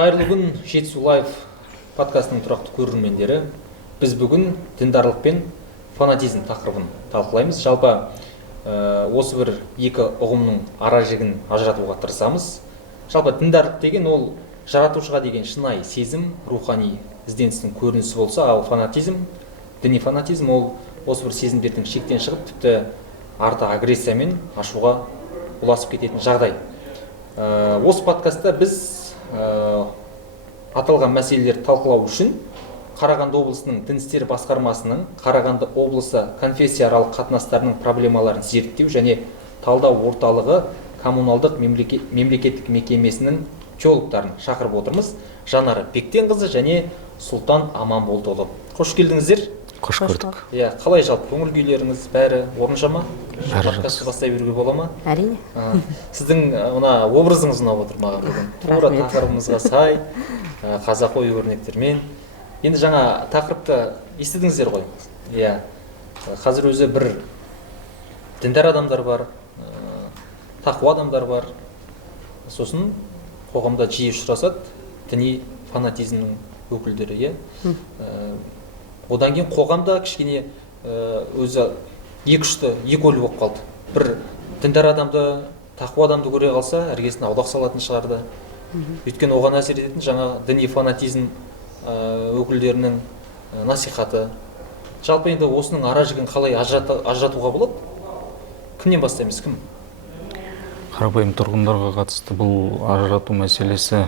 Қайырлы күн, Жетісу Лайв подкастының тұрақты көрермендері. Біз бүгін діндарлық пен фанатизм тақырыбын талқылаймыз. Жалпы осы бір екі ұғымның ара жігін ажыратуға тырысамыз. Жалпы діндарлық деген ол жаратушыға деген шынайы сезім, рухани ізденістің көрінісі болса, ал фанатизм, діни фанатизм ол осы бір сезімдердің шектен шығып, тіпті арты агрессия мен ашуға ұласып кететін жағдай. Осы подкастта біз аталған мәселелерді талқылау үшін Қарағанды облысының дін істері басқармасының Қарағанды облысы конфессияаралық қатынастарының проблемаларын зерттеу және талдау орталығы коммуналдық мемлекеттік мекемесінің теологтарын шақырып отырмыз. Жанары Бектенқызы және Сұлтан Аманболдыұлы. Қош келдіңіздер. Қош көрдік. Қалай жалпы көңіл күйлеріңіз бәрі орынша ма? Подкастты бастай беруге бола ма? Әрине. Сіздің образыңыз ұнап отыр маған бүгін. Тура тақырыбымызға сай, қазақы өрнектермен. Енді жаңа тақырыпты естідіңіздер ғой. Қазір өзі бір діндар адамдар бар, тақуа адамдар бар. Сосын қоғамда жиі ұшырасады діни фанатизмнің өкілдері. Одан кейін қоғамда кішкене өзі екі ойлы болып қалды. Бір діндар адамды, тақуа адамды көре қалса, әркесіне аулақ салатын шығарды. Өйткені оған әсер ететін жаңа діни фанатизм өкілдерінің насихаты. Жалпы енді осының ара жігін қалай ажыратуға болады? Кімнен бастаймыз, кім? Қарапайым тұрғындарға қатысты бұл ажырату мәселесі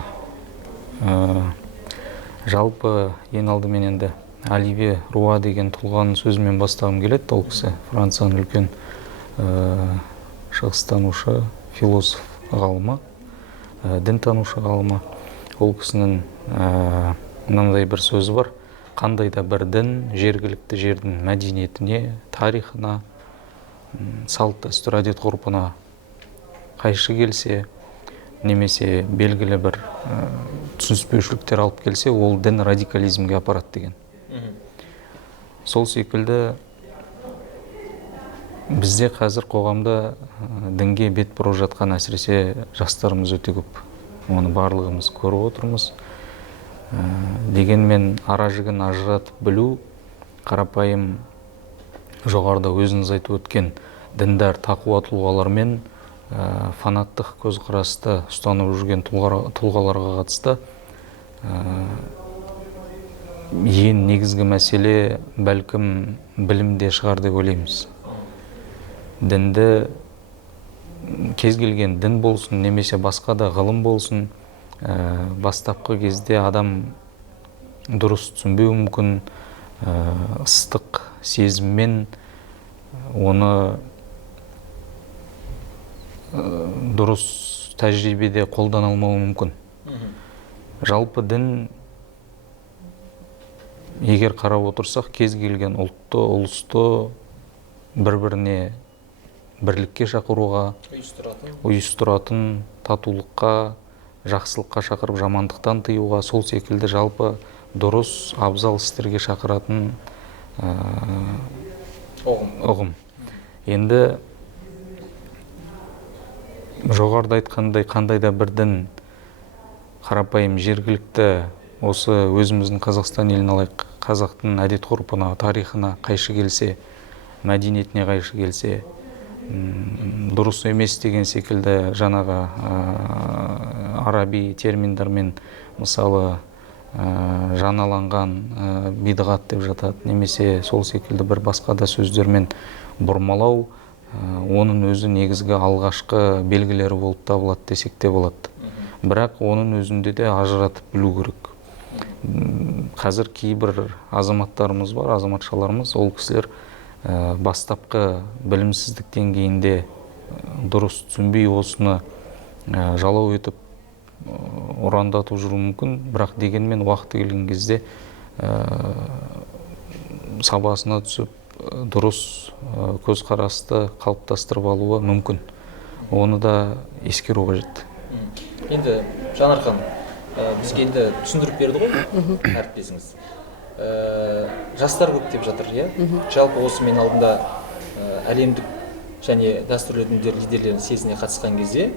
жалпы ең алдымен енді Оливье Руа деген тұлғаның сөзімен бастағым келеді. Ол кісі Францияның үлкен шығыстанушы, философ ғалымы, дінтанушы ғалымы. Ол кісінің мынандай бір сөзі бар: қандай да бір дін жергілікті жердің мәдениетіне, тарихына, салт дәстүр әдет ғұрпына қайшы келсе, немесе белгілі бір түсініспеушіліктер алып келсе, ол дін радикализмге апарады деген. Сол секілді бізде қазір қоғамда дінге бет бұрып жатқан әсіресе жастарымыз өте көп. Оны барлығымыз көріп отырмыз. Дегенмен ара жігін ажыратып білу, қарапайым жоғарыда өзіңіз айтып өткен діндар, тақуа тұлғалар мен фанаттық көзқарасты ұстанып жүрген тұлғаларға қатысты ең негізгі мәселе бәлкім білімде шығар деп ойлаймыз. Дінді, кез келген дін болсын, немесе басқа да ғылым болсын, бастапқы кезде адам дұрыс түсінбеуі мүмкін, ыстық сезіммен оны дұрыс тәжірибеде қолдана алмауы мүмкін. Жалпы дін, егер қарап отырсақ, кез келген ұлтты, ұлысты бір-біріне бірлікке шақыруға, ұйыстыратын, татулыққа, жақсылыққа шақырып, жамандықтан тыюға, сол секілді жалпы дұрыс, абзал істерге шақыратын ұғым. Енді жоғарыда айтқандай, қандай да бір дін қарапайым жергілікті осы өзіміздің Қазақстан елін алайық, қазақтың әдет ғұрпына, тарихына қайшы келсе, мәдениетіне қайшы келсе, дұрыс емес деген секілді жаңағы араби терминдармен, мысалы жаңаланған бидғат деп жатады, немесе сол секілді бір басқа да сөздермен бұрмалау, оның өзі негізгі алғашқы белгілері болып табылады десек те болады. Бірақ оның өзінде де ажыратып білу керек. Қазір кейбір азаматтарымыз бар, азаматшаларымыз, ол кісілер бастапқы білімсіздік деңгейінде дұрыс түсінбей осыны жалау етіп ұрандатып жүру мүмкін, бірақ дегенмен уақыты келген кезде сабасына түсіп дұрыс көзқарасты қалыптастырып алуы мүмкін. Оны да ескеру қажет. Енді Жанархан бізге енді түсіндіріп берді ғой әріптесіңіз. Жастар көп деп жатыр, жалпы осы мен алдында әлемдік және дәстүрлі діндер лидерлерінің съезіне қатысқан кезде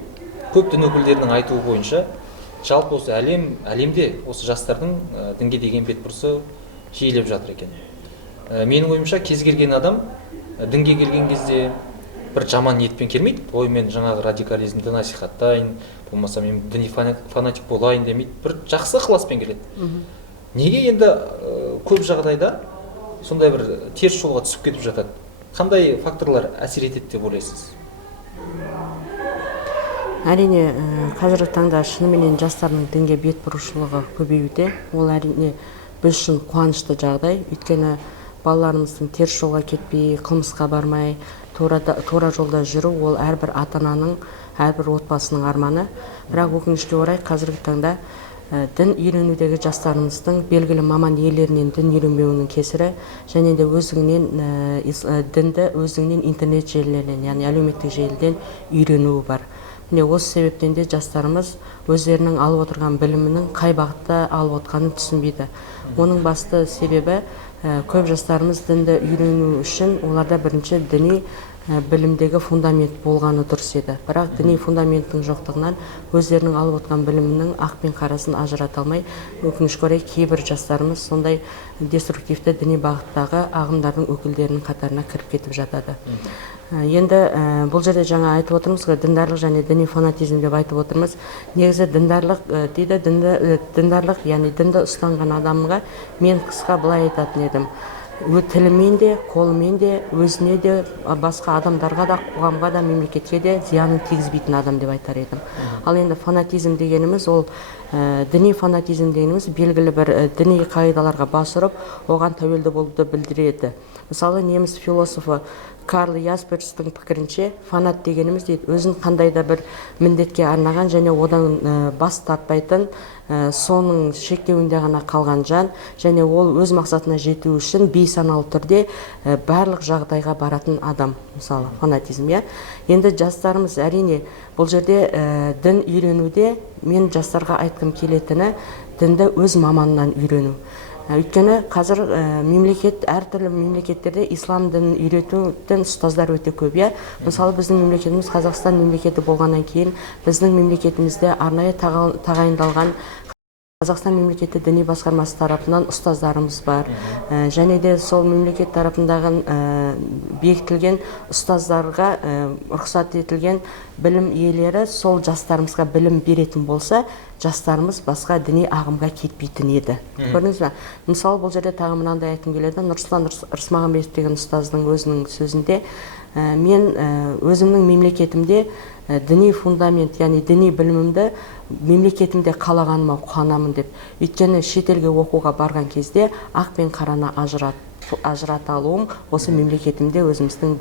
көп дін өкілдерінің айтуы бойынша жалпы осы әлемде осы жастардың дінге деген бетбұрысы жиілеп жатыр екен. Менің ойымша кез келген адам дінге келген кезде бір жаман ниетпен келмейді. Ой, мен жаңағы радикализмді насихаттайын, болмаса мен діни фанатик болайын демейді. Бір жақсы ықыласпен келеді. Неге енді көп жағдайда сондай бір теріс жолға түсіп кетіп жатады? Қандай факторлар әсер етеді деп ойлайсыз? Әрине, қазіргі таңда шынымен жастардың дінге бет бұрушылығы көбеюде. Ол әрине біз үшін қуанышты жағдай. Өйткені балаларымыздың теріс жолға кетпей, қылмысқа бармай, тура жолда жүру ол әрбір ата-ананың, әрбір отбасының арманы. Бірақ өкінішке орай қазіргі таңда дін үйренудегі жастарымыздың белгілі маман иелерінен дін үйренбеуінің кесірі, және де дінді өзіңнен интернет желілерінен, яғни әлеуметтік желіден үйренуі бар. Міне осы себептен де жастарымыз өздерінің алып отырған білімінің қай бағытта алып отқанын түсінбейді. Оның басты себебі көп жастарымыз дінді үйрену үшін оларда бірінші діни білімдегі фундамент болғаны дұрыс еді. Бірақ діни фундаменттің жоқтығынан өздерінің алып отқан білімінің ақ пен қарасын ажырата алмай, өкінішке орай кейбір жастарымыз сондай деструктивті діни бағыттағы ағымдардың өкілдерінің қатарына кіріп кетіп жатады. Енді бұл жерде жаңа айтып отырмыз ғой, діндарлық және діни фанатизм деп айтып отырмыз. Негізі діндарлық дейді, діндарлық, яғни дінді ұстанған адамға мен қысқа былай айтатын едім. Тілімен де, қолымен де, өзіне де, басқа адамдарға да, қоғамға да, мемлекетке де зиянын тигізбейтін адам деп айтар едім. Ал енді фанатизм дегеніміз, ол діни фанатизм дегеніміз белгілі бір діни қағидаларға бас ұрып, оған тәуелді болуды білдіреді. Мысалы, неміс философы Карл Ясперстің пікірінше, фанат дегеніміз дейді, өзін қандай да бір міндетке арнаған және одан бас тартпайтын, соның шектеуінде ғана қалған жан, және ол өз мақсатына жету үшін бейсаналы түрде барлық жағдайға баратын адам, мысалы фанатизм. Енді жастарымыз әрине бұл жерде дін үйренуде мен жастарға айтқым келетіні дінді өз маманынан үйрену. Өйткені қазір мемлекет, әртүрлі мемлекеттерде ислам дінін үйретудің ұстаздар өте көп. Мысалы біздің мемлекетіміз Қазақстан мемлекеті болғаннан кейін біздің мемлекетімізде арнайы тағайындалған Қазақстан мемлекеті діни басқармасы тарапынан ұстаздарымыз бар. Және де сол мемлекет тарапындағы бекітілген ұстаздарға рұқсат етілген білім иелері сол жастарымызға білім беретін болса, жастарымыз басқа діни ағымға кетпейтін еді. Көрдіңіз бе? Мысалы, бұл жерде тағы мынандай айтқым келеді. Нұрсұлтан Рысмағамбетов деген ұстаздың өзінің сөзінде, мен өзімнің мемлекетімде діни фундамент, яғни діни білімімді мемлекетімде қалағаныма қуанамын деп. Өйткені шетелге оқуға барған кезде ақ пен қараны ажырата алуым осы мемлекетімде өзіміздің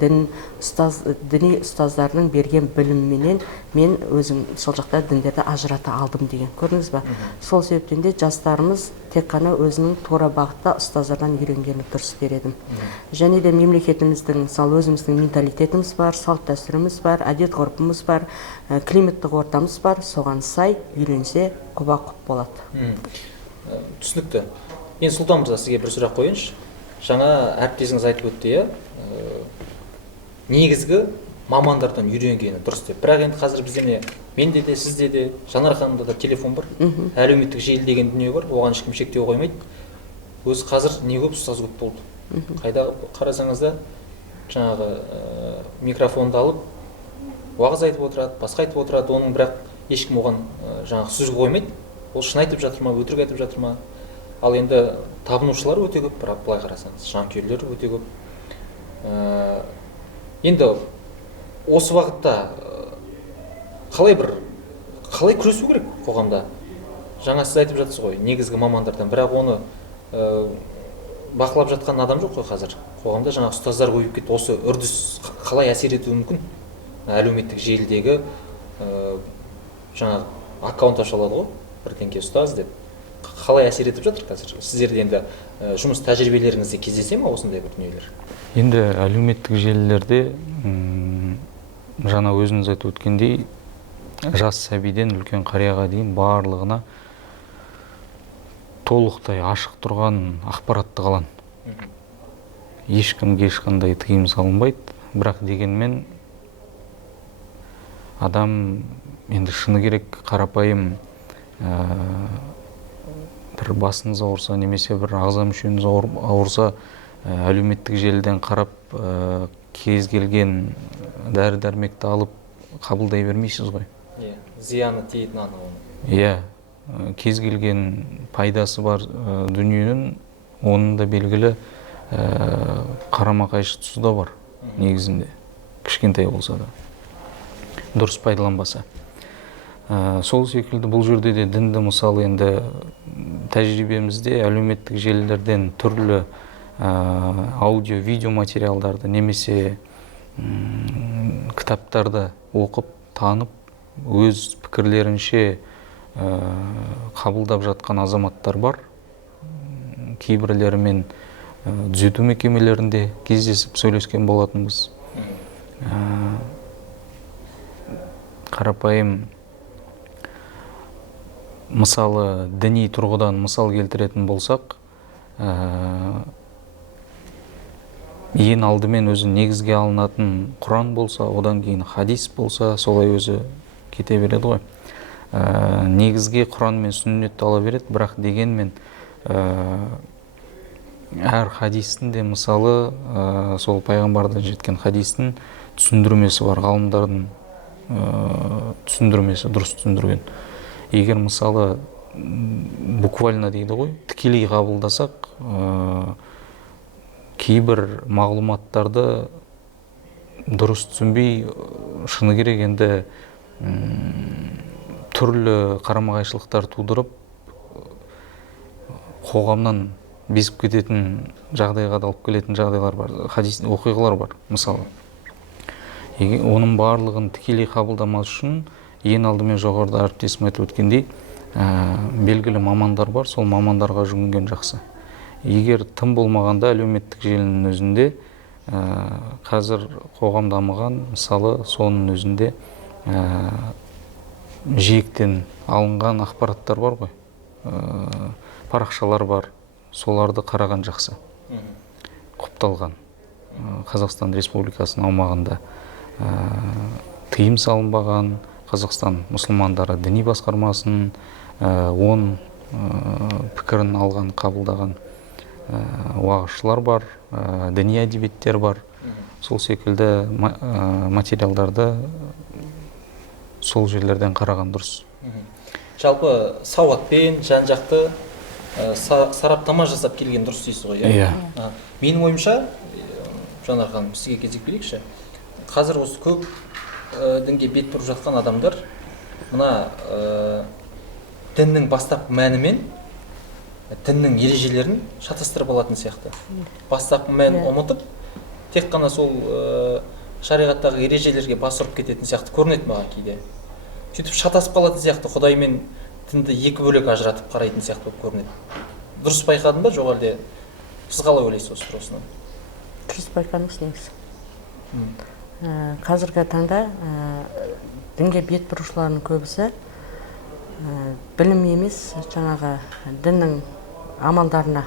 діни ұстаздарының берген білімменен мен өзім сол жақта діндерді ажырата алдым деген. Көрдіңіз бе? Сол себептен де жастарымыз тек қана өзінің тура бағытта ұстаздардан үйренгені дұрыс дер едім. Және де мемлекетіміздің, мысалы өзіміздің менталитетіміз бар, салт дәстүріміз бар, әдет ғұрпымыз бар, климаттық ортамыз бар, соған сай үйренсе құба-құп болады. Түсінікті. Енді Сұлтан мырза, сізге бір сұрақ қойыншы. Жаңа әріптесіңіз айтып өтті, негізгі мамандардан үйренгені дұрыс деп. Бірақ енді қазір бізде менде де, сізде де, Жанар ханымда да телефон бар, әлеуметтік желі деген дүние бар, оған ешкім шектеу қоймайды. Өзі қазір не көп, ұстаз көп болды. Қайда қарасаңызда жаңағы микрофонды алып, уағыз айтып отырады, басқа айтып отырады, оның бірақ ешкім оған жаңағы сөз қоймайды. Ол шын айтып жатыр ма, өтірік айтып жатыр ма? Ал енді табынушылар өте көп, бірақ былай қарасаңыз, жанкүйерлер өте көп. Енді осы бағытта қалай күресу керек қоғамда? Жаңа сіз айтып жатсыз ғой, негізгі мамандардан, бірақ оны бақылап жатқан адам жоқ қой қазір. Қоғамда жаңа ұстаздар көбейіп кетті. Осы үрдіс қалай әсер етуі мүмкін? Әлеуметтік желідегі жаңа аккаунт ашылады ғой, бірдеңке ұстаз деп. Қалай әсер етіп жатыр қазір? Сіздерде енді жұмыс тәжірибелеріңізде кездесе ме осындай бір дүниелер? Енді әлеуметтік желілерде жаңа өзіңіз айтып өткендей, жас сәбиден үлкен қарияға дейін барлығына толықтай ашық тұрған ақпаратты қалан. Ешкімге ешқандай тыйым салынбайды, бірақ дегенмен адам енді шыны керек қарапайым бір басыңыз ауырса немесе бір ағза мүшеңіз ауырса әлеуметтік желіден қарап кез келген дәрі дәрмекті алып қабылдай бермейсіз ғой. Иә, зияны тиетін анық оның. Иә, кез келген пайдасы бар дүниенің оның да белгілі қарама қайшы тұсы да бар негізінде, кішкентай болса да, дұрыс пайдаланбаса. Сол секілді бұл жерде де дінді мысалы енді тәжірибемізде әлеуметтік желілерден түрлі аудио, видео материалдарды немесе кітаптарды оқып, танып, өз пікірлерінше қабылдап жатқан азаматтар бар. Кейбірлерімен түзету мекемелерінде кездесіп сөйлескен болатынбыз. Қарапайым мысалы діни тұрғыдан мысал келтіретін болсақ, ең алдымен өзі негізге алынатын Құран болса, одан кейін хадис болса, солай өзі кете береді ғой. Негізге Құран мен сүннетті ала береді, бірақ дегенмен әр хадистің де мысалы сол пайғамбардан жеткен хадистің түсіндірмесі бар, ғалымдардың түсіндірмесі, дұрыс түсіндірген. Егер мысалы буквально дейді ғой, тікелей қабылдасақ, кейбір мағлұматтарды дұрыс түсінбей, шыны керек енді түрлі қарама-қайшылықтар тудырып, қоғамнан безіп кететін жағдайға да алып келетін жағдайлар бар, хадис оқиғалар бар мысалы. Оның барлығын тікелей қабылдамас үшін ең алдымен жоғарыда әріптесім айтып өткендей, белгілі мамандар бар, сол мамандарға жүгінген жақсы. Егер тым болмағанда әлеуметтік желінің өзінде қазір қоғам дамыған, мысалы соның өзінде жиектен алынған ақпараттар бар ғой, парақшалар бар, соларды қараған жақсы, құпталған. Қазақстан Республикасының аумағында тыйым салынбаған, Қазақстан мұсылмандары діни басқармасының пікірін алған, қабылдаған уағызшылар бар, діни әдебиеттер бар. Сол секілді материалдарды сол жерлерден қараған дұрыс. Жалпы сауатпен, жан-жақты сараптама жасап келген дұрыс дейсіз ғой. Иә. Менің ойымша, Жанар ханым, сізге кезек берейікші. Қазір осы көп дінге бет бұрып жатқан адамдар мына діннің бастапқы мәні мен діннің ережелерін шатастырып алатын сияқты. Бастапқы мәнін ұмытып, тек қана сол шариғаттағы ережелерге бас ұрып кететін сияқты көрінеді маған кейде. Сөйтіп шатасып қалатын сияқты, Құдай мен дінді екі бөлек ажыратып қарайтын сияқты болып көрінеді. Дұрыс байқадың ба, жоқ әлде сіз қалай ойлайсыз осы тұрғысынан? Дұрыс байқадыңыз негізі. Қазіргі таңда дінге бет бұрушылардың көбісі білім емес, жаңағы діннің амалдарына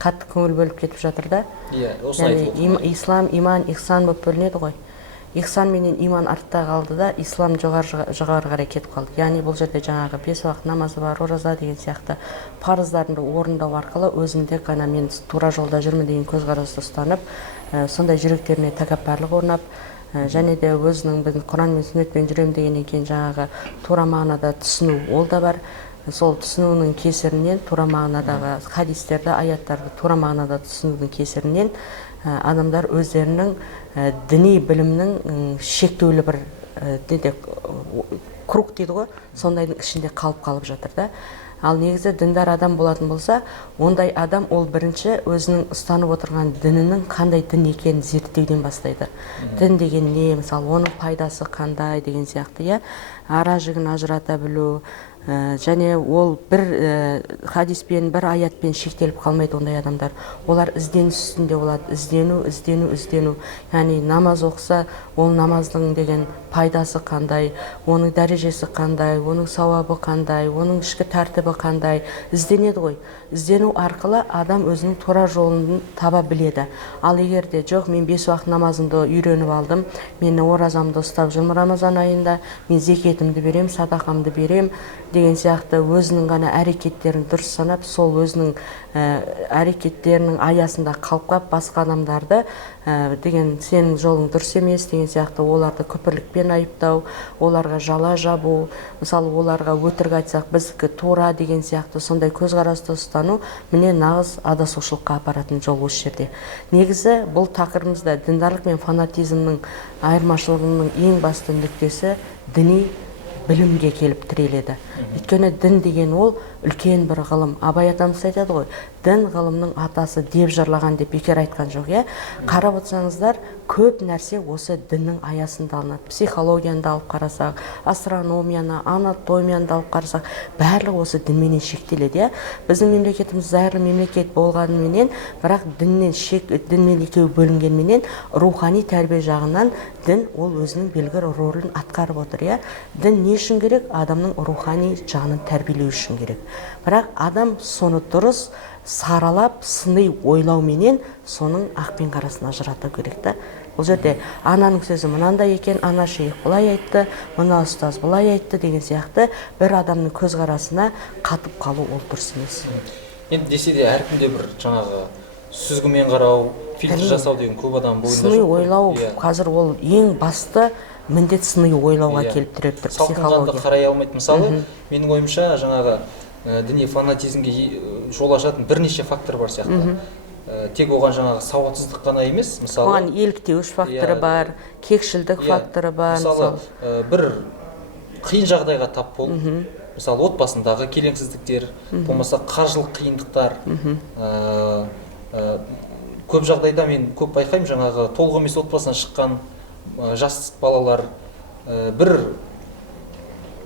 қатты көңіл бөліп кетіп жатыр да. Ислам, иман, ихсан болып бөлінеді ғой. Ихсан менен иман артта қалды да, ислам жоғары қарай кетіп қалды. Яғни бұл жерде жаңағы 5 уақыт намазы бар, ораза деген сияқты парыздарды орындау арқылы өзінде ғана мен тура жолда жүрмін деген көзқарасты ұстанып, сондай жүректеріне тәкаппарлық орнап, және де өзінің Құран мен сүннетпен жүремін дегеннен кейін жаңағы тура мағынада түсіну ол да бар. Сол түсінуінің кесірінен, тура мағынадағы хадистерді, аяттарды тура мағынада түсінудің кесірінен адамдар өздерінің діни білімнің шектеулі бір круг дейді ғой, сондайдың ішінде қалып жатыр да. Ал негізі діндар адам болатын болса, ондай адам ол бірінші өзінің ұстанып отырған дінінің қандай дін екенін зерттеуден бастайды. Дін деген не, мысалы, оның пайдасы қандай деген сияқты, ара жігін ажырата білу, және ол бір хадиспен, бір аятпен шектеліп қалмайды ондай адамдар. Олар ізденіс үстінде болады, іздену. Яғни намаз оқыса, ол намаздың деген пайдасы қандай, оның дәрежесі қандай, оның сауабы қандай, оның ішкі тәртібі қандай ізденеді ғой. Іздену арқылы адам өзінің тура жолын таба біледі. Ал егер де жоқ, мен 5 уақыт намазымды үйреніп алдым, мен оразамды ұстап жүрмін Рамазан айында, мен зекетімді берем, садақамды берем деген сияқты өзінің ғана әрекеттерін дұрыс санап, сол өзінің әрекеттерінің аясында қалып басқа адамдарды деген сенің жолың дұрыс емес деген сияқты оларды күпірлікпен айыптау, оларға жала жабу, мысалы оларға өтірік айтсақ біздікі тура деген сияқты сондай көзқарасты ұстану міне нағыз адасушылыққа апаратын жол осы жерде. Негізі бұл тақырыбымызда діндарлық мен фанатизмнің айырмашылығының ең басты нүктесі діни білімге келіп тіреледі. Өйткені дін деген ол үлкен бір ғылым. Абай атамыз айтады ғой, дін ғылымның атасы деп жырлаған деп бекер айтқан жоқ, иә. Қарап отырсаңыздар, көп нәрсе осы діннің аясында алынады. Психологияны алып қарасақ, астрономияны, анатомияны алып қарасақ, барлығы осы дінменен шектеледі, иә. Біздің мемлекетіміз зайырлы мемлекет болғанымен, бірақ дінмен екеуі бөлінгенменен рухани тәрбие жағынан дін ол өзінің белгілі рөлін атқарып отыр, иә. Дін не үшін керек? Адамның рухани жағын тәрбиелеу үшін керек. Бірақ адам соны дұрыс саралап, сыни ойлауменен соның ақ пен қарасын ажырату керек та. Бұл жерде ананың сөзі мынандай екен, ана шейх былай айтты, мына ұстаз былай айтты деген сияқты бір адамның көзқарасына қатып қалу ол дұрыс емес. Енді десе де әркімде бір жаңағы сүзгімен қарау, фильтр жасау деген көп адам бойында жоқ. Сыни ойлау қазір ол ең басты міндет, сыни ойлауға келіп тіреп тұр психология. Салқынқанды қарай алмайды. Мысалы, менің ойымша жаңағы діни фанатизмге жол ашатын бірнеше фактор бар сияқты. Тек оған жаңағы сауатсыздық қана емес, мысалы оған еліктеуіш факторы бар, кекшілдік факторы бар. Мысалы, бір қиын жағдайға тап болып, мысалы отбасындағы келеңсіздіктер, болмаса қаржылық қиындықтар, көп жағдайда мен көп байқаймын, жаңағы толық емес отбасынан шыққан жас балалар бір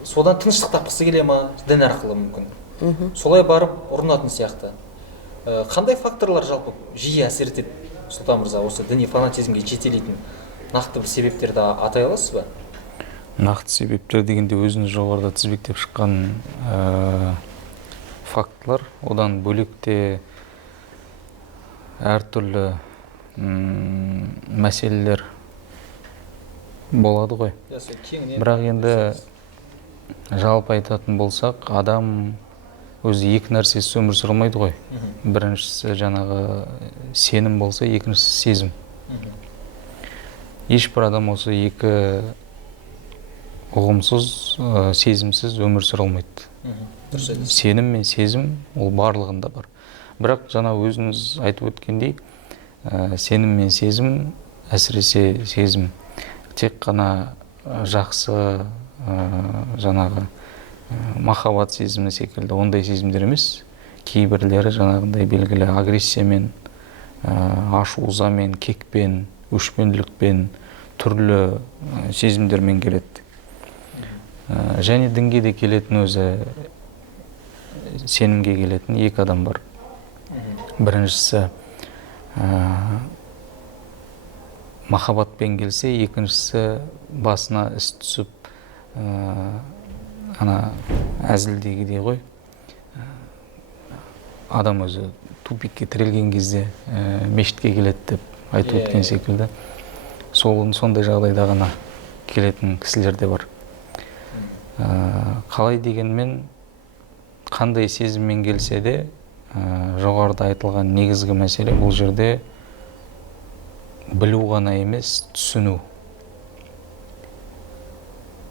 содан тыныштық тапқысы келе ма, дін арқылы мүмкін. Солай барып ұрынатын сияқты. Қандай факторлар жалпы жиі әсер етеді, Сұлтан мырза, осы діни фанатизмге жетелейтін нақты бір себептерді атай аласыз ба? Нақты себептер дегенде өзіңіз жоғарыда тізбектеп шыққан фактылар, одан бөлек те әртүрлі мәселелер болады ғой. Бірақ енді жалпы айтатын болсақ, адам өзі екі нәрсесі өмір сүре алмайды ғой. Біріншісі жаңағы сенім болса, екіншісі сезім. Ешбір адам осы екі ұғымсыз, сезімсіз өмір сүре алмайды. Сенім мен сезім ол барлығында бар. Бірақ жаңа өзіңіз айтып өткендей, сенім мен сезім, әсіресе сезім тек қана жақсы жаңағы махаббат сезімі секілді ондай сезімдер емес. Кейбірлері жаңағындай белгілі агрессиямен, ашу-ызамен, кекпен, өшпенділікпен, түрлі сезімдермен келеді. Және дінге де келетін өзі сенімге келетін екі адам бар. Біріншісі махаббатпен келсе, екіншісі басына іс түсіп, әзілдегідей ғой, адам өзі тупикке тірелген кезде мешітке келеді деп айтып өткен секілді. Сондай жағдайда ғана келетін кісілер де бар. Қалай дегенмен, қандай сезіммен келсе де, жоғарыда айтылған негізгі мәселе бұл жерде білу ғана емес, түсіну.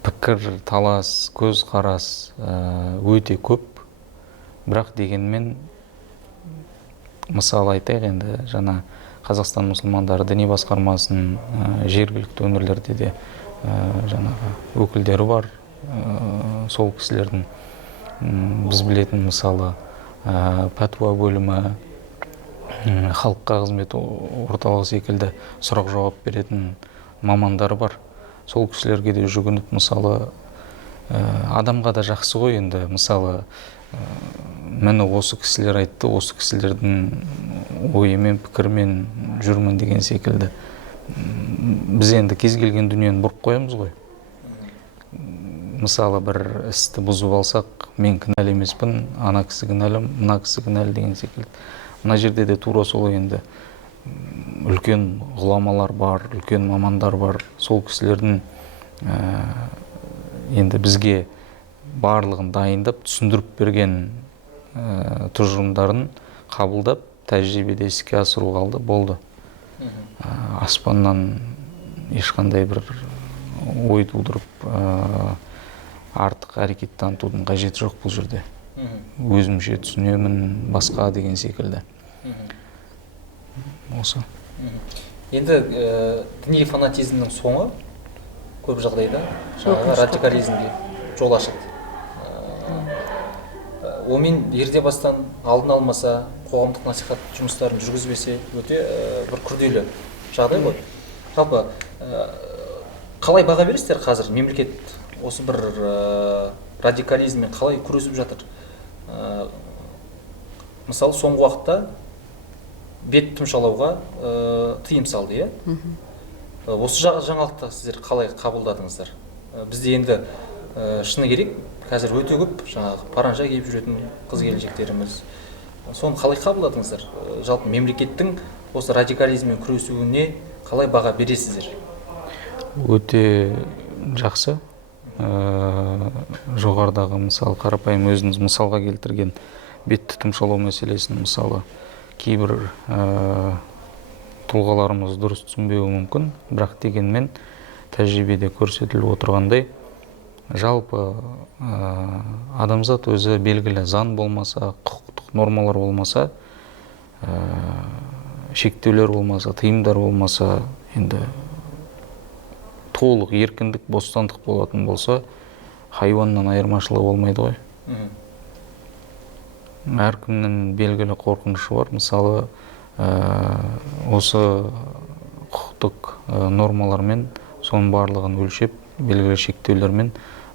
Пікір, талас, көзқарас өте көп, бірақ дегенмен мысал айтайық, енді жаңа Қазақстан мұсылмандары діни басқармасының жергілікті өңірлерде де жаңағы өкілдері бар. Сол кісілердің біз білетін мысалы пәтуа бөлімі, халыққа қызмет орталығы секілді сұрақ жауап беретін мамандары бар. Сол кісілерге де жүгініп, мысалы адамға да жақсы ғой, енді мысалы мені осы кісілер айтты, осы кісілердің ойымен, пікірмен жүрмін деген секілді. Біз енді кез келген дүниені бұрып қоямыз ғой. мысалы бір істі бұзып алсақ, мен кінәлі емеспін, ана кісі кінәлі, мына кісі кінәлі деген секілді. Мына жерде де тура сол енді үлкен ғұламалар бар, үлкен мамандар бар. Сол кісілердің енді бізге барлығын дайындап, түсіндіріп берген тұжырымдарын қабылдап, тәжірибеде іске асыру қалды, болды. Аспаннан ешқандай бір ой тудырып, артық әрекет танытудың қажеті жоқ бұл жерде. Өзімше түсінемін, басқа деген секілді. Осы. Енді діни фанатизмнің соңы көп жағдайда жаңағы радикализмге жол ашады. Омен ерте бастан алдын алмаса, қоғамдық насихат жұмыстарын жүргізбесе, өте бір күрделі жағдай ғой. Жалпы қалай баға бересіздер қазір? Мемлекет осы бір радикализммен қалай күресіп жатыр? Мысалы, соңғы уақытта бет тұмшалауға тыйым салды, иә? Осы жаңалықты сіздер қалай қабылдадыңыздар? Бізде енді шыны керек, қазір өте көп жаңағы паранжа киіп жүретін қыз-келіншектеріміз. Соны қалай қабылдадыңыздар? Жалпы мемлекеттің осы радикализммен күресуіне қалай баға бересіздер? Өте жақсы. Жоғарыдағы мысалы қарапайым өзіңіз мысалға келтірген бетті тұмшалау мәселесін мысалы кейбір тұлғаларымыз дұрыс түсінбеуі мүмкін, бірақ дегенмен тәжірибеде көрсетіліп отырғандай, жалпы адамзат өзі белгілі заң болмаса, құқықтық нормалар болмаса, шектеулер болмаса, тыйымдар болмаса, енді толық еркіндік, бостандық болатын болса, хайуаннан айырмашылығы болмайды ғой. Әркімнің белгілі қорқынышы бар. Мысалы, осы құқықтық нормалармен соның барлығын өлшеп, белгілі шектеулермен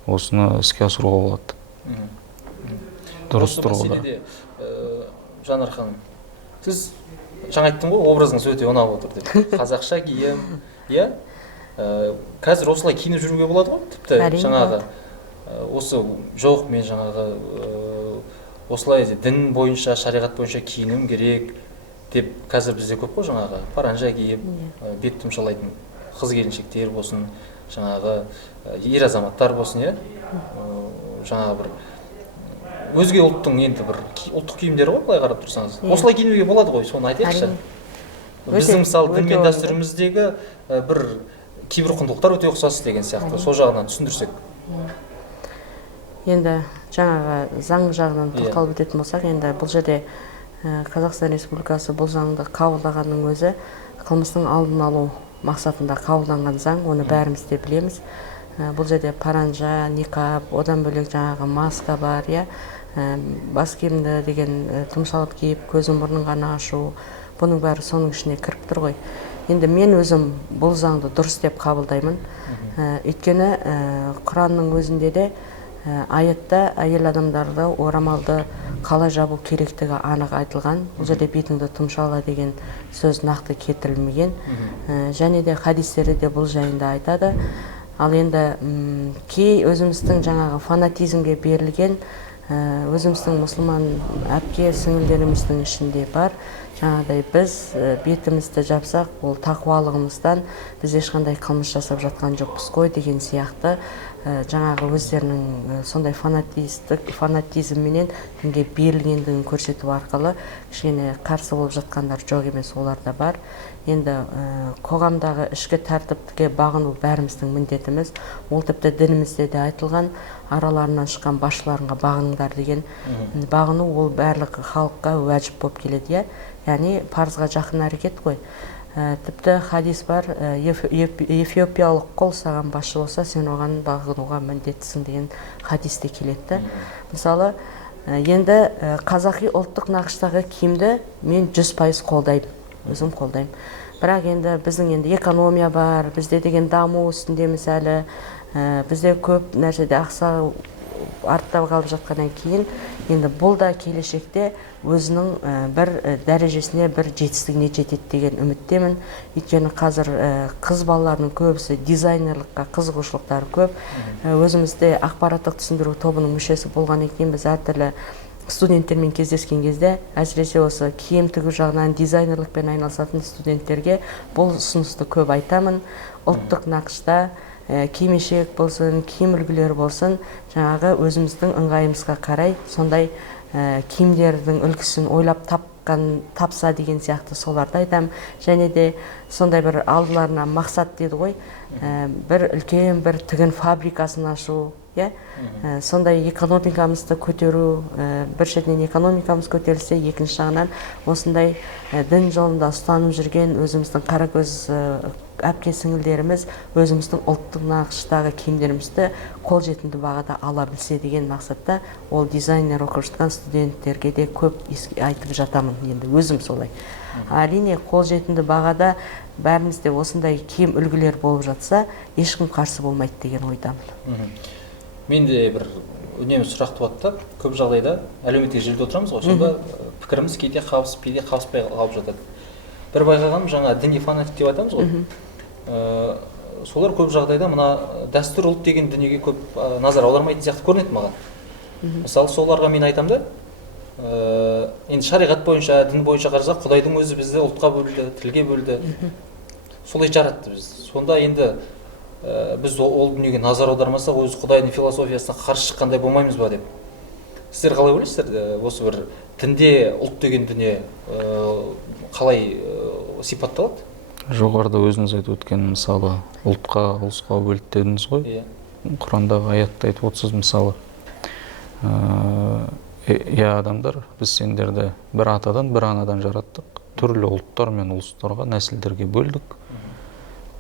осыны іске асыруға болады. Дұрыс тұрғыда. Жанар ханым, сіз жаңа айттың ғой, образыңыз өте ұнап отыр деп. Қазақша киім, иә? Қазір осылай киініп жүруге болады ғой? Тіпті жаңағы осы жоқ, мен жаңағы осылай дін бойынша, шариғат бойынша киінім керек деп қазір бізде көп қой, жаңағы паранжа киіп, бет тұмшалайтын қыз-келіншектер болсын, жаңағы ер азаматтар болсын, иә? Жаңағы бір өзге ұлттың енді бір ұлттық киімдері ғой, былай қарап тұрсаңыз. Осылай киінуге болады ғой, соны айтайықшы. Біздің мысалы дін мен дәстүріміздегі бір кейбір құндылықтар өте ұқсас деген сияқты. Сол жағынан түсіндірсек. Енді жаңағы заң жағынан тоқталып өтетін болсақ, енді бұл жерде Қазақстан Республикасы бұл заңды қабылдағанның өзі қылмыстың алдын алу мақсатында қабылданған заң, оны бәріміз де білеміз. Бұл жерде паранжа, никап, одан бөлек жаңағы маска бар, иә, бас киімді деген тұмшалып киіп, көзін мұрнын ғана ашу, бұның бәрі соның ішіне кіріп тұр ғой. Енді мен өзім бұл заңды дұрыс деп қабылдаймын. Өйткені Құранның өзінде де аятта әйел адамдарды орамалды қалай жабу керектігі анық айтылған. Бұл жерде бетіңді тұмшала деген сөз нақты келтірілмеген. Және де хадистерде де бұл жайында айтады. Ал енді кей өзіміздің жаңағы фанатизмге берілген, өзіміздің мұсылман әпке сіңілдеріміздің ішінде бар. Жаңағыдай біз бетімізді жапсақ, ол тақуалығымыздан біз ешқандай қылмыс жасап жатқан жоқпыз қой деген сияқты жаңағы өздерінің сондай фанатизмменен дінге берілгендігін көрсету арқылы кішкене қарсы болып жатқандар жоқ емес, олар да бар. Енді қоғамдағы ішкі тәртіпке бағыну бәріміздің міндетіміз. Ол тіпті дінімізде де айтылған, араларынан шыққан басшыларыңа бағыныңдар деген. Бағыну ол барлық халыққа уәжіп болып келеді, яғни парызға жақын әрекет қой. Тіпті хадис бар, эфиопиялық қол саған басшы болса, сен оған бағынуға міндеттісің деген хадисте келеді. Мысалы, енді қазақи ұлттық нақыштағы киімді мен 100% қолдаймын, өзім қолдаймын. Бірақ енді біздің енді экономия бар, бізде деген даму үстіндеміз әлі, бізде көп нәрседе ақша артта қалып жатқаннан кейін енді бұл да келешекте өзінің бір дәрежесіне, бір жетістігіне жетеді деген үміттемін. Өйткені қазір қыз балаларының көбісі дизайнерлыққа қызығушылықтары көп. Өзімізде ақпараттық түсіндіру тобының мүшесі болғаннан кейін біз әртүрлі студенттермен кездескен кезде, әсіресе осы киім тігу жағынан дизайнерлікпен айналысатын студенттерге бұл ұсынысты көп айтамын. Ұлттық нақышта кимешек болсын, киім үлгілері болсын, жаңағы өзіміздің ыңғайымызға қарай сондай киімдердің үлгісін ойлап тапса деген сияқты соларды айтам. Және де сондай бір алдыларына мақсат деді ғой, бір үлкен бір тігін фабрикасын ашу, сондай экономикамызды көтеру, бір шетінен экономикамыз көтерілсе, екінші жағынан осындай дін жолында ұстанып жүрген өзіміздің қаракөз әпке сіңілдеріміз өзіміздің ұлттық нақыштағы киімдерімізді қолжетімді бағада ала білсе деген мақсатта ол дизайнер оқып жатқан студенттерге де көп айтып жатамын. Енді өзім солай. Әрине қолжетімді бағада бәрімізде осындай киім үлгілер болып жатса, ешкім қарсы болмайды деген ойдамын. Менде бір үнемі сұрақ туады, көп жағдайда әлеуметтік желіде отырамыз ғой, сонда пікіріміз кейде қабысып, кейде қабыспай қалып жатады. Бір байқағаным, жаңа діни фанатик деп айтамыз ғой. Солар көп жағдайда мына дәстүр ұлт деген дүниеге көп назар аудармайтын сияқты көрінеді маған. Мысалы, соларға мен айтам да, енді шариғат бойынша, дін бойынша қарасақ, Құдайдың өзі бізді ұлтқа бөлді, тілге бөлді. Солай жаратты біз. Сонда енді біз ол дүниеге назар аудармасақ, өз Құдайдың философиясына қарсы шыққандай болмаймыз ба деп. Сіздер қалай ойлайсыздар? Осы бір дінде ұлт деген дүние қалай сипатталады? Жоғарыда өзіңіз айтып өткен, мысалы, ұлтқа, ұлысқа бөлді дедіңіз ғой. Құрандағы аятта айтып отырсыз, мысалы, адамдар, біз сендерді бір атадан, бір анадан жараттық, түрлі ұлттар мен ұлыстарға, нәсілдерге бөлдік.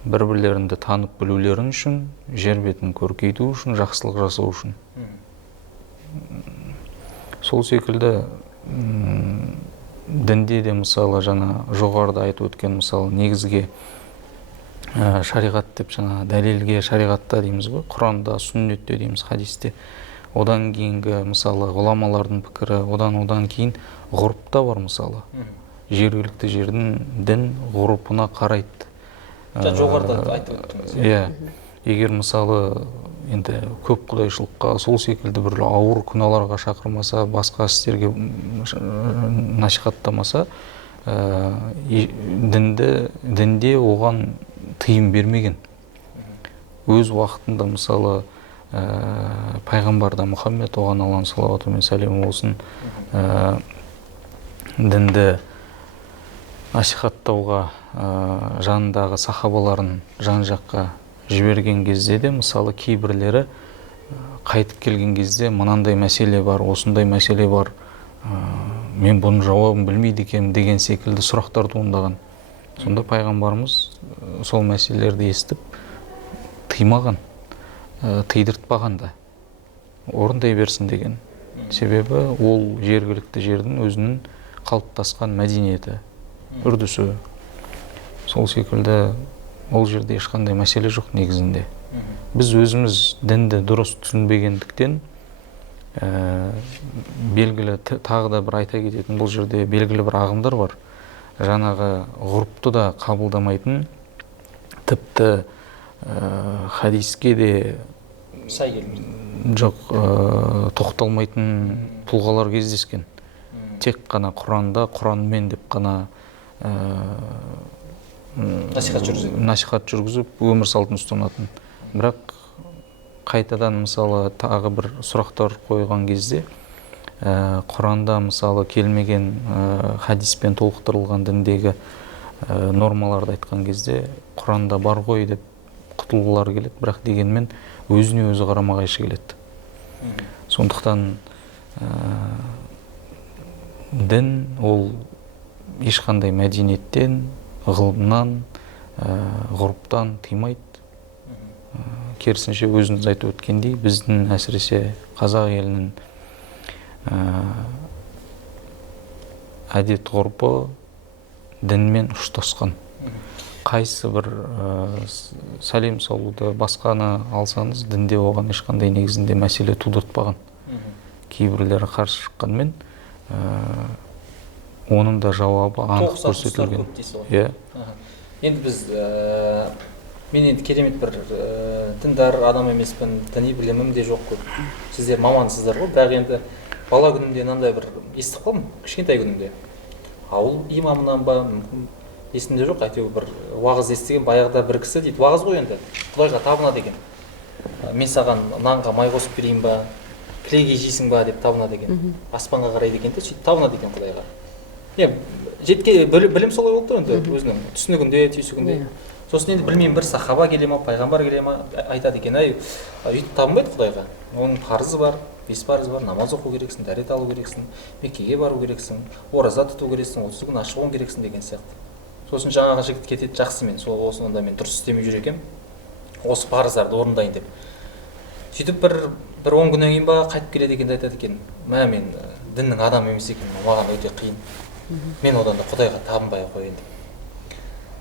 Бір-бірлерінді танып білулерін үшін, жер бетін көркейту үшін, жақсылық жасау үшін. Сол секілді дінде де, мысалы, жаңа жоғарыда айтып өткен, мысалы, негізге шариғат деп, жаңа дәлелге шариғатта дейміз ғой, Құранда, сүннетте дейміз, хадисте. Одан кейінгі, мысалы, ғұламалардың пікірі, одан кейін ғұрыпта бар, мысалы. Жергілікті жердің дін ғұрыпына қарайды. Жоғарыда айтып өттіңіз. Егер мысалы енді көп құдайшылыққа, сол секілді бір ауыр күнәларға шақырмаса, басқа істерге насихаттамаса, дінде оған тыйым бермеген. Өз уақытында мысалы пайғамбарда Мұхаммед, оған Алланың салауаты мен сәлемі болсын, дінді насихаттауға жанындағы сахабаларын жан-жаққа жіберген кезде де, мысалы, кейбірлері қайтып келген кезде мынандай мәселе бар, осындай мәселе бар, мен бұның жауабын білмейді екенмін деген секілді сұрақтар туындаған. Сонда пайғамбарымыз сол мәселелерді естіп тыймаған, тыйдыртпаған да, орындай берсін деген. Себебі ол жергілікті жердің өзінің қалыптасқан мәдениеті, үрдісі. Сол секілді ол жерде ешқандай мәселе жоқ негізінде. Біз өзіміз дінді дұрыс түсінбегендіктен, белгілі, тағы да бір айта кететін, бұл жерде белгілі бір ағымдар бар. Жаңағы ғұрыпты да қабылдамайтын, тіпті хадиске де сай келмейді. Жоқ, тоқталмайтын тұлғалар кездескен. Тек қана Құранда, Құранмен деп қана насихат жүргізіп, өмір салтын ұстанатын. Бірақ қайтадан, мысалы, тағы бір сұрақтар қойған кезде, Құранда, мысалы, келмеген хадиспен толықтырылған діндегі нормаларды айтқан кезде, Құранда бар ғой деп құтылғылар келеді, бірақ дегенмен өзіне өзі қарама-қайшы келеді. Сондықтан дін ол ешқандай мәдениеттен, ғылымнан, ғұрыптан тыймайды. Керісінше өзіңіз айтып өткендей, біздің әсіресе қазақ елінің әдет ғұрпы дінмен ұштасқан. қайсы бір сәлем салуды басқаны алсаңыз дінде оған ешқандай негізінде мәселе тудыртпаған. Кейбіреулері қарсы шыққанмен оның да жауабы анық көрсетілген. Иә. Енді біз мен енді керемет бір діндар адам емеспін, діни білімім де жоқ көп. Сіздер мамансыздар ғой, бірақ енді бала күнімде мынандай бір естіп қалдым, кішкентай күнімде. Ауыл имамынан ба, мүмкін есімде жоқ, әйтеуір бір уағыз естіген баяғыда бір кісі дейді, уағыз ғой енді, Құдайға табынады екен. Мен саған нанға май қосып берейін ба, кілегей жейсің ба деп табынады екен. Аспанға қарайды екен де сөйтіп табынады екен Құдайға. Жетке білім солай болды енді өзінің түсінігінде, түйсігінде. Сосын енді білмеймін, бір сахаба келе ма, пайғамбар келе ма, айтады екен, өйтіп табынбайды Құдайға. Оның парызы бар, 5 парызы бар, намаз оқу керексің, дәрет алу керексің, Меккеге бару керексің, ораза тұту керексің, 30 күн ашық болу керексің деген сияқты. Сосын жаңағы жігіт кетеді, жақсы мен осында мен дұрыс істемей жүр екенмін, осы парыздарды орындайын деп. Сөйтіп бір 10 күннен кейін ба қайтып келеді екен, айтады екен, мен діннің адамы емес екенмін, маған өте қиын. Мен одан да Құдайға табынбай қояйын деп.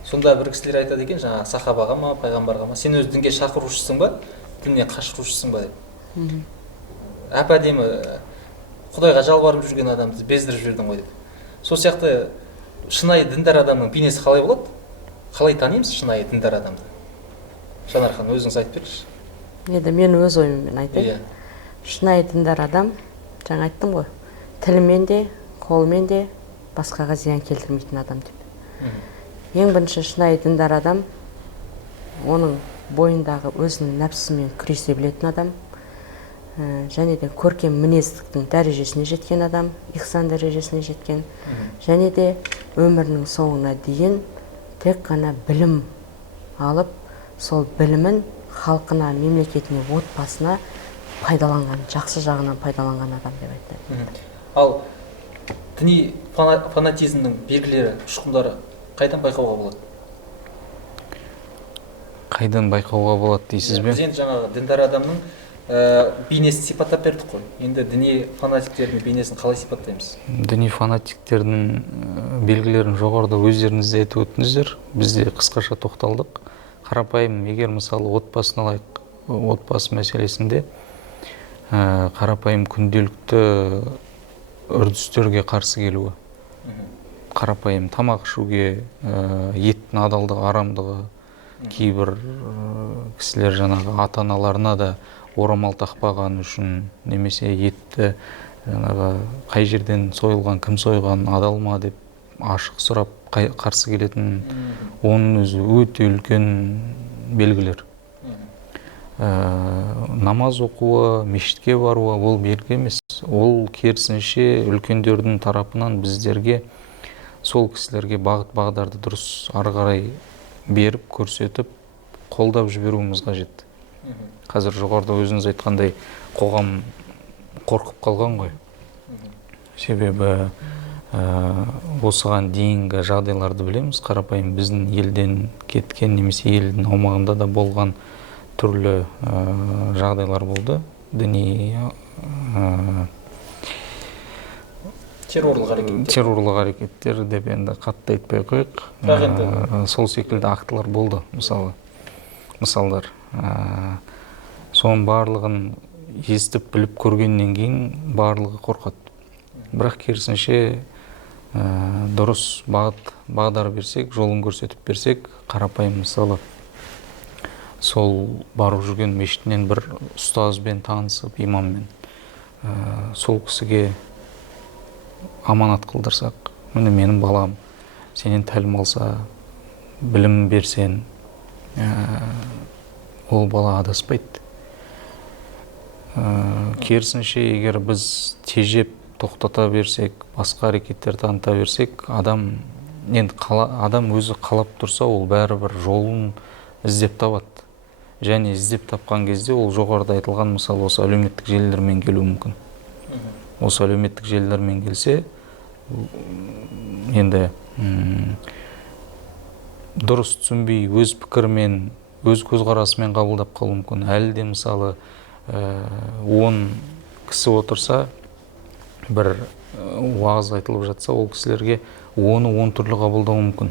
Сонда бір кісілер айтады екен, жаңағы сахабаға ма, пайғамбарға ма, сен өз дінге шақырушысың ба, діннен қашырушысың ба деп. Әп-әдемі Құдайға жалбарып жүрген адамды бездіріп жібердің ғой деп. Сол сияқты шынайы діндар адамның бейнесі қалай болады? Қалай танимыз шынайы діндар адамды? Жанархан, өзіңіз айтып беріңізші. Енді мен өз ойыммен айтайын. Шынайы діндар адам, жаңа айттым ғой, тілімен де, қолымен де басқаға зиян келтірмейтін адам деп. Ең бірінші шынайы діндар адам, оның бойындағы өзінің нәпсімен күресе білетін адам, және де көркем мінездіктің дәрежесіне жеткен адам, ихсан дәрежесіне жеткен, және де өмірінің соңына дейін тек қана білім алып, сол білімін халқына, мемлекетіне, отбасына пайдаланған, жақсы жағынан пайдаланған адам деп айтады. Ал діни фанатизмнің белгілері, ұшқындары қайдан байқауға болады? Қайдан байқауға болады дейсіз бе? Біз енді жаңағы діндар адамның бейнесін сипаттап бердік қой. Енді діни фанатиктердің бейнесін қалай сипаттаймыз? Діни фанатиктердің белгілерін жоғарыда өздеріңіз де айтып өттіңіздер. Біз де қысқаша тоқталдық. Қарапайым, егер мысалы отбасын алайық, отбасы мәселесінде қарапайым күнделікті үрдістерге қарсы келуі. Қарапайым тамақ ішуге, еттің адалдығы, арамдығы, кейбір кісілер жаңағы ата-аналарына да орамал тақпаған үшін, немесе етті жаңағы қай жерден сойылған, кім сойған, адал ма деп ашық сұрап қарсы келетін, оның өзі өте үлкен белгілер. Намаз оқуы, мешітке баруы ол белгі емес. Ол керісінше үлкендердің тарапынан біздерге, сол кісілерге бағыт бағдарды дұрыс ары қарай беріп, көрсетіп, қолдап жіберуіміз қажет. Қазір жоғарыда өзіңіз айтқандай қоғам қорқып қалған ғой. Себебі осыған дейінгі жағдайларды білеміз. Қарапайым біздің елден кеткен, немесе елдің аумағында да болған түрлі жағдайлар болды. Діни террорлық әрекеттер деп енді қатты айтпай қойық. Сол секілді актылар болды, мысалдар. Соның барлығын естіп біліп көргеннен кейін барлығы қорқады. Бірақ керісінше дұрыс бағдар берсек, жолын көрсетіп берсек, қарапайым мысалы сол барып жүрген мешітінен бір ұстазбен танысып, имаммен, сол кісіге аманат қылдырсақ, міне менің балам сенен тәлім алса, білім берсен, ол бала адаспайды. Керісінше егер біз тежеп тоқтата берсек, басқа әрекеттер таныта берсек, адам өзі қалап тұрса, ол бәрібір жолын іздеп табады. Және іздеп тапқан кезде ол жоғарыда айтылған, мысалы осы әлеуметтік желілермен келуі мүмкін. Осы әлеуметтік желілермен келсе, енді дұрыс түсінбей, өз пікірмен, өз көзқарасымен қабылдап қалуы мүмкін. Әлі де мысалы 10 кісі отырса, бір уағыз айтылып жатса, ол кісілерге оны 10 түрлі қабылдауы мүмкін.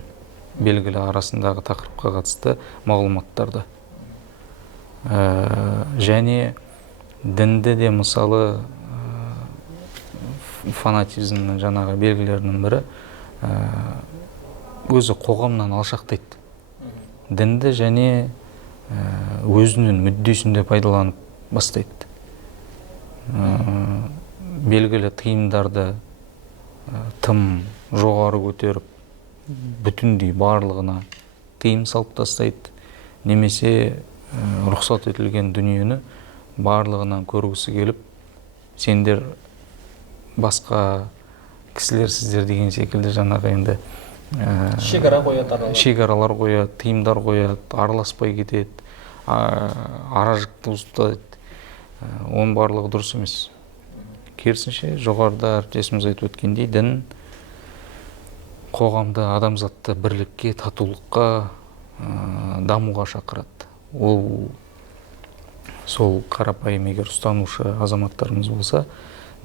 белгілі арасындағы тақырыпқа қатысты мағлұматтарды. Және дінді де мысалы фанатизмнің жаңағы белгілерінің бірі өзі қоғамнан алшақтайды. Дінді және өзінің мүддесінде пайдаланып бастайды. Белгілі тыйымдарды тым жоғары көтеріп, бүтіндей барлығына тыйым салып тастайды. Немесе рұқсат етілген дүниені барлығынан көргісі келіп, сендер басқа кісілерсіздер деген секілді жаңағы енді шекара қояды, шекаралар қояды, тыйымдар қояды, араласпай кетеді, аражықты ұстайды. Оның барлығы дұрыс емес. Керісінше, жоғарыда әріптесіміз айтып өткендей, дін қоғамды, адамзатты бірлікке, татулыққа, дамуға шақырады. Ол сол қарапайым егер ұстанушы азаматтарымыз болса,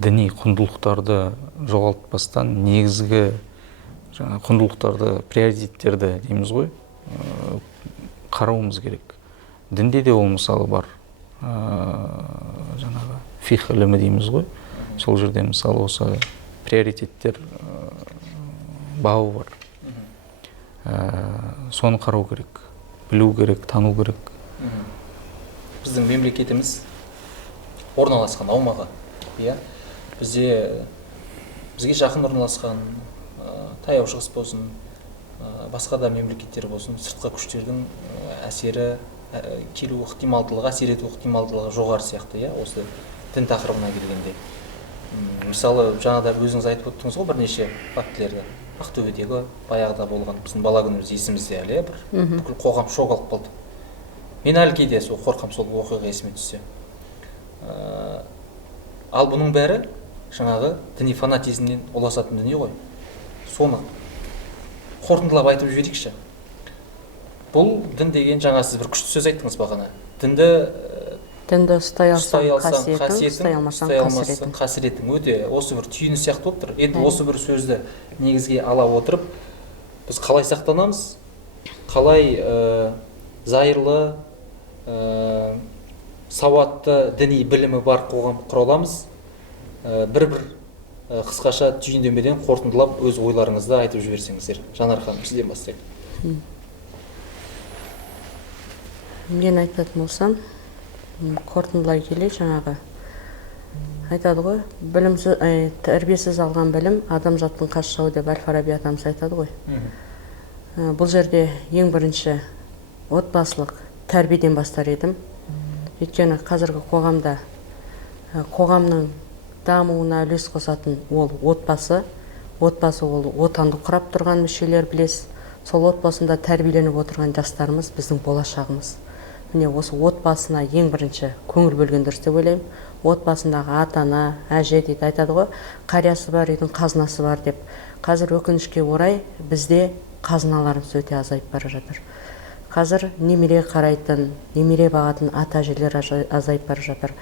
діни құндылықтарды жоғалтпастан негізгі құндылықтарды, приоритеттерді дейміз ғой, қарауымыз керек. Дінде де ол мысалы бар, жаңағы фих ілімі дейміз ғой, сол жерде мысалы осы приоритеттер бабы бар. Соны қарау керек, білу керек, тану керек. Біздің мемлекетіміз орналасқан аумағы, бізге жақын орналасқан, таяу шығыс болсын, басқа да мемлекеттер болсын, сыртқы күштердің әсері, келу ықтималдылығы, әсер ету ықтималдылығы жоғары сияқты, осы дін тақырыбына келгенде. Мысалы, жаңада өзіңіз айтып өттіңіз ғой бірнеше фактілерді. Ақтөбедегі баяғыда болған біздің бала күніміз есімізде әлі, бүкіл қоғам шок алып қалды. Мен әлі кейде сол қорқам, сол оқиға есіме түссе. Ал бұның бәрі жаңағы діни фанатизмнен ұласатын дүние ғой. Соны қорытындылап айтып жіберейікші. Бұл дін деген, жаңа сіз бір күшті сөз айттыңыз бағана. Дінді ұстай алсаң қасиетің, ұстай алмасаң қасіретің. Өте осы бір түйіні сияқты болып тұр. Енді осы бір сөзді негізге ала отырып, біз қалай сақтанамыз, қалай зайырлы, сауатты діни білімі бар қоғам құра аламыз, бір қысқаша түйіндемеден қорытындылап өз ойларыңызды айтып жіберсеңіздер. Жанар ханым, сізден бастайық. Мен айтатын болсам, қорытындылай келе жаңағы айтады ғой, тәрбиесіз алған білім адамзаттың қас жауы деп Әл-Фараби атамыз айтады ғой. Бұл жерде ең бірінші отбасылық тәрбиеден бастар едім. Өйткені қазіргі қоғамда қоғамның дамуына үлес қосатын ол отбасы. Отбасы ол отанды құрап тұрған мүшелер, білесіз. Сол отбасында тәрбиеленіп отырған жастарымыз біздің болашағымыз. Міне осы отбасына ең бірінші көңіл бөлген дұрыс деп ойлаймын. Отбасындағы ата-ана, әже дейді, айтады ғой, қариясы бар үйдің қазынасы бар деп. Қазір өкінішке орай бізде қазыналарымыз өте азайып бара жатыр. Қазір немере қарайтын, немере бағатын ата-әжелер азайып бара жатыр.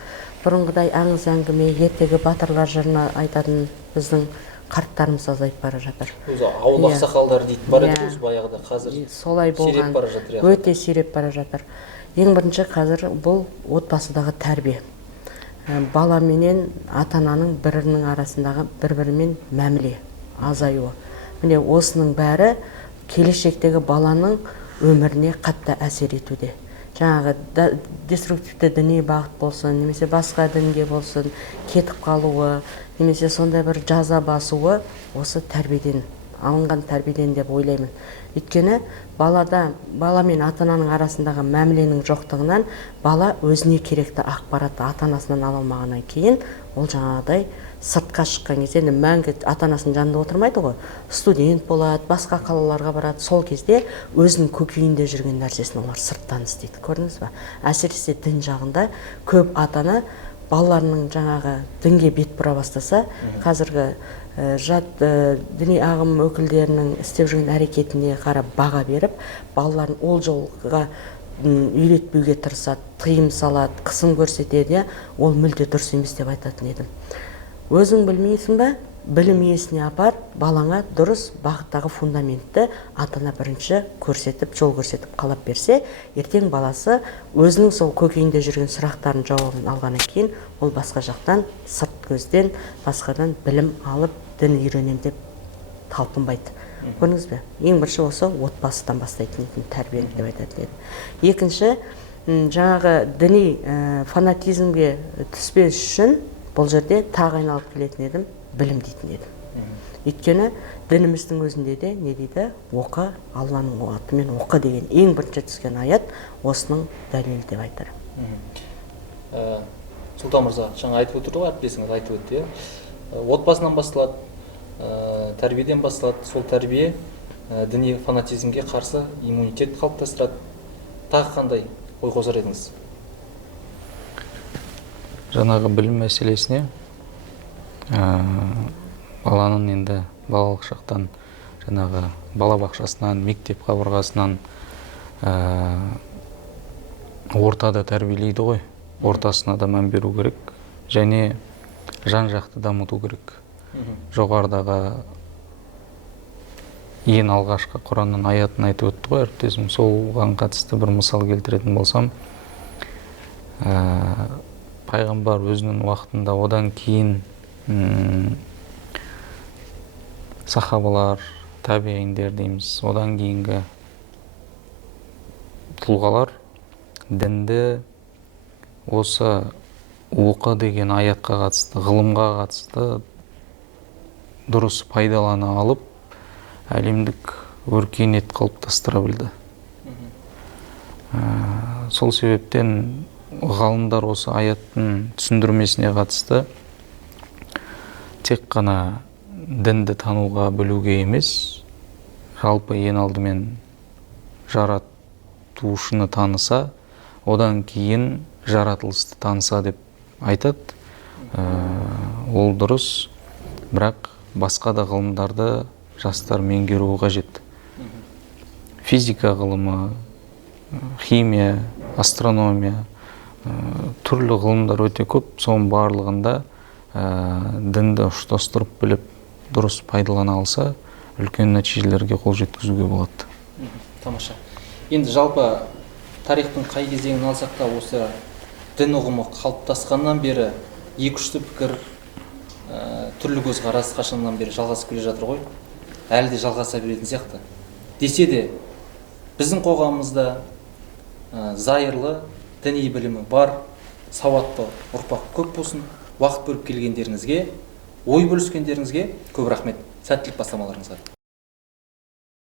Бұрынғыдай аңыз әңгіме, ертегі батырлар жырына айтатын біздің қарттарымыз азайып бара жатыр. Өзі ауыл ақсақалдары дейді бар еді, өзі баяғыда, қазір солай болған, өте сиреп бара жатыр. Ең бірінші қазір бұл отбасыдағы тәрбие. Бала менен ата-ананың бірінің арасындағы бір-бірімен мәміле азаюы. Міне осының бәрі келешектегі баланың өміріне қатты әсер етуде. Жаңағы деструктивті діни бағыт болсын, немесе басқа дінге болсын, кетіп қалуы, немесе сондай бір жаза басуы осы тәрбиеден, алынған тәрбиеден деп ойлаймын. Өйткені бала мен ата-ананың арасындағы мәміленің жоқтығынан бала өзіне керекті ақпаратты ата-анасынан ала алмағаннан кейін, ол жаңағыдай сыртқа шыққан кезде мәңгі ата-анасының жанында отырмайды ғой. Студент болады, басқа қалаларға барады. Сол кезде өзінің көкейінде жүрген нәрсесін олар сырттан іздейді. Көрдіңіз бе? Әсіресе дін жағында көп ата-ана балаларының жаңағы дінге бет бұра бастаса, қазіргі жат діни ағым өкілдерінің істеп жүрген әрекетіне қарап баға беріп, балаларын ол жолға үйретпеуге тырысады, тыйым салады, қысым көрсетеді, ол мүлде дұрыс емес деп айтатын едім. Өзің білмейсің ба? білім иесіне апар, балаңа дұрыс бағыттағы фундаментті ата-ана бірінші көрсетіп, жол көрсетіп қалап берсе, ертең баласы өзінің сол көкейінде жүрген сұрақтардың жауабын алғаннан кейін, ол басқа жақтан, сырт көзден, басқадан білім алып, дін үйренем деп талпынбайды. Көрдіңіз бе? Ең бірінші осы отбасыдан бастайтын тәрбиелік деп айтатын едім. Екінші, жаңағы діни фанатизмге түспес үшін бұл жерде тағы айналып келетін едім, білім дейтін едім. Өйткені дініміздің өзінде де не дейді? Оқы, Алланың атымен оқы деген ең бірінші түскен аят осының дәлелі деп айтар. Сұлтан мырза, жаңа айтып отырды ғой, әріптесіңіз айтып өтті. Отбасынан басталады, тәрбиеден басталады. Сол тәрбие діни фанатизмге қарсы иммунитет қалыптастырады. Тағы қандай ой қосар едіңіз? Жаңағы білім мәселесіне баланың енді балалық шақтан, жаңағы балабақшасынан, мектеп қабырғасынан ортада тәрбиелейді ғой. Ортасына да мән беру керек, және жан-жақты дамыту керек. Жоғарыдағы ең алғашқы Құранның аятын айтып өтті ғой әріптесім. Соған қатысты бір мысал келтіретін болсам, пайғамбар өзінің уақытында, одан кейін сахабалар, табииндер дейміз, одан кейінгі тұлғалар дінді осы оқы деген аятқа қатысты, ғылымға қатысты дұрыс пайдалана алып, әлемдік өркениет қалыптастыра білді. Сол себептен ғалымдар осы аяттың түсіндірмесіне қатысты тек қана дінді тануға білуге емес, жалпы ең алдымен жаратушыны таныса, одан кейін жаратылысты таныса деп айтады. Ол дұрыс, бірақ басқа да ғылымдарды жастар меңгеруі қажет. Физика ғылымы, химия, астрономия, түрлі ғылымдар өте көп. Соның барлығында дінді ұштастырып біліп, дұрыс пайдалана алса, үлкен нәтижелерге қол жеткізуге болады. Тамаша. Енді жалпы тарихтың қай кезеңін алсақ та, осы дін ұғымы қалыптасқаннан бері екі-үшті пікір, түрлі көзқарас қашаннан бері жалғасып келе жатыр ғой. Әлі де жалғаса беретін сияқты. Десе де, біздің қоғамымызда зайырлы діни білімі бар, сауатты ұрпақ көп болсын. Уақыт бөліп келгендеріңізге, ой бөліскендеріңізге көп рахмет. Сәттілік бастамаларыңызға.